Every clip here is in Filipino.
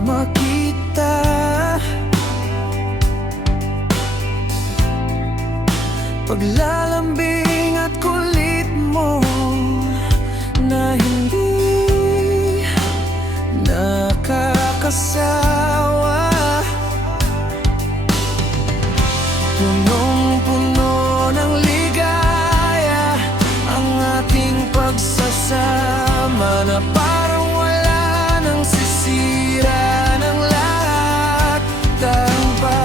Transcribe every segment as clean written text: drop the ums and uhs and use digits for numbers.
kasama kita. Paglalambing at kulit mo na hindi nakakasawa. Punong-puno ng ligaya ang ating pagsasama, na parang wala nang sisira ng lahat. Dahil ba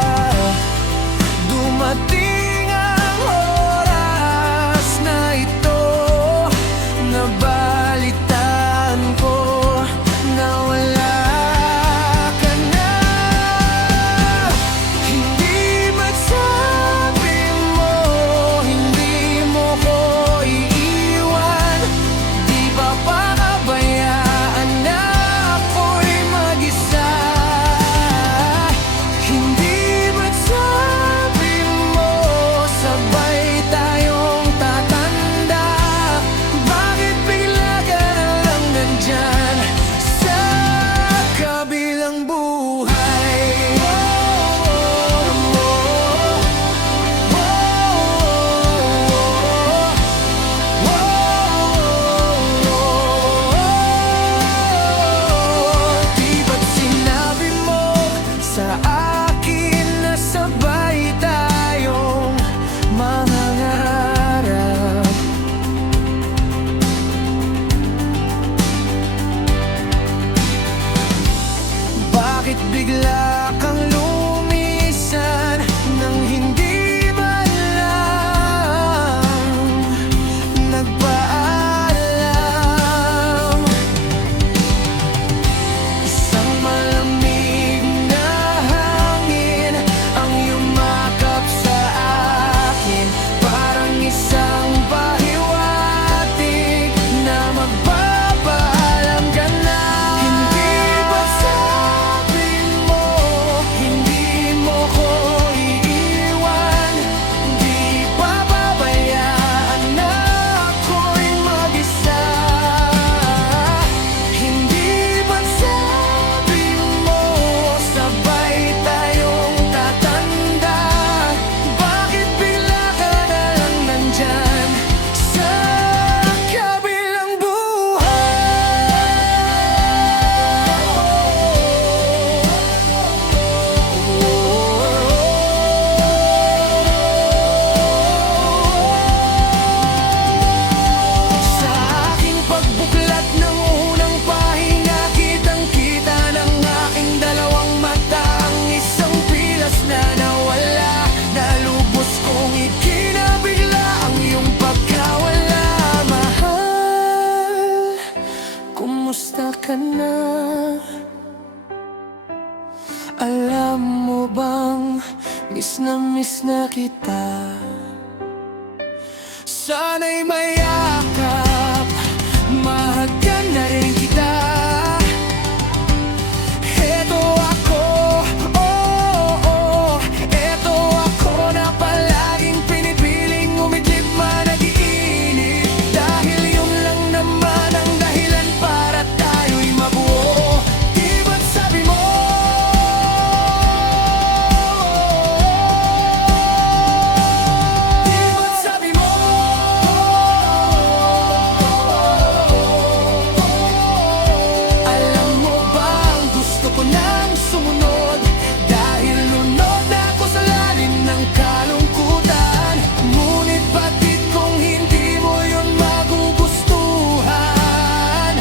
dumating ang oras na ito, nabalitaan ko na wala ka na. Hindi ba't sabi mo hindi mo ko iiwan? Di ba papabayaan na ako'y mag-isa? Hindi ba't sabi mo sabay tayong tatanda? Bakit bigla ka na lang nandyan sa kabilang buhay? Di ba't sinabi mo sa akin na sabay tayong mangangarap? Bakit bigla kang lumisan nang hindi man lang nagpaalam? Isang malamig na hangin ang yumakap sa akin, parang isang pahiwatig na magpapaalam ka na. Hindi ba sabi mo hindi mo ko iiwan? Di papabayaan na ako'y mag-isa? Hindi ba sabi mo sabay tayong tatanda? Bakit bigla ka na lang nandyan sa kabilang Sa aking pagbuklat ng unang pahina, kitang-kita ng aking dalawang mata ang isang pilas na nawala. Nalubos kong ikinabigla ang iyong pagkawala. Mahal, kumusta ka na? Alam mo bang miss na kita? Sana'y mayakap, mahal ka na rin kita. Eto ako, eto ako na palaging pinipiling umidlip man nag-iinip. Dahil yun lang naman ang dahilan para tayo'y mabuo. Di ba't sabi mo Di ba't sabi mo alam mo bang gusto ko nang sumunod, dahil lunod na ako sa lalim ng kalungkutan. Ngunit batid kong hindi mo yun magugustuhan.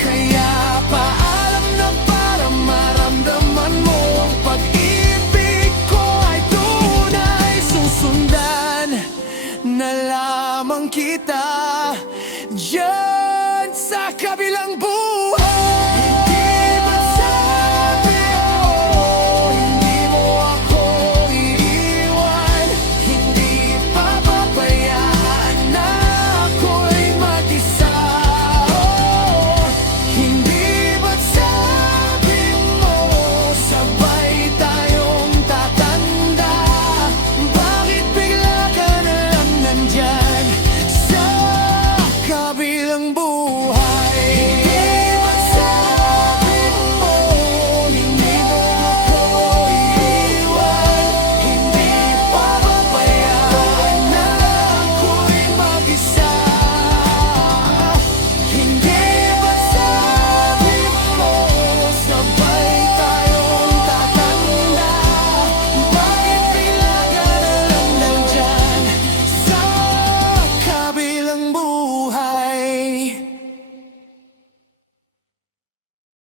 Kaya paalam na para maramdaman mo ang pag-ibig ko ay tunay. Susundan na lamang kita.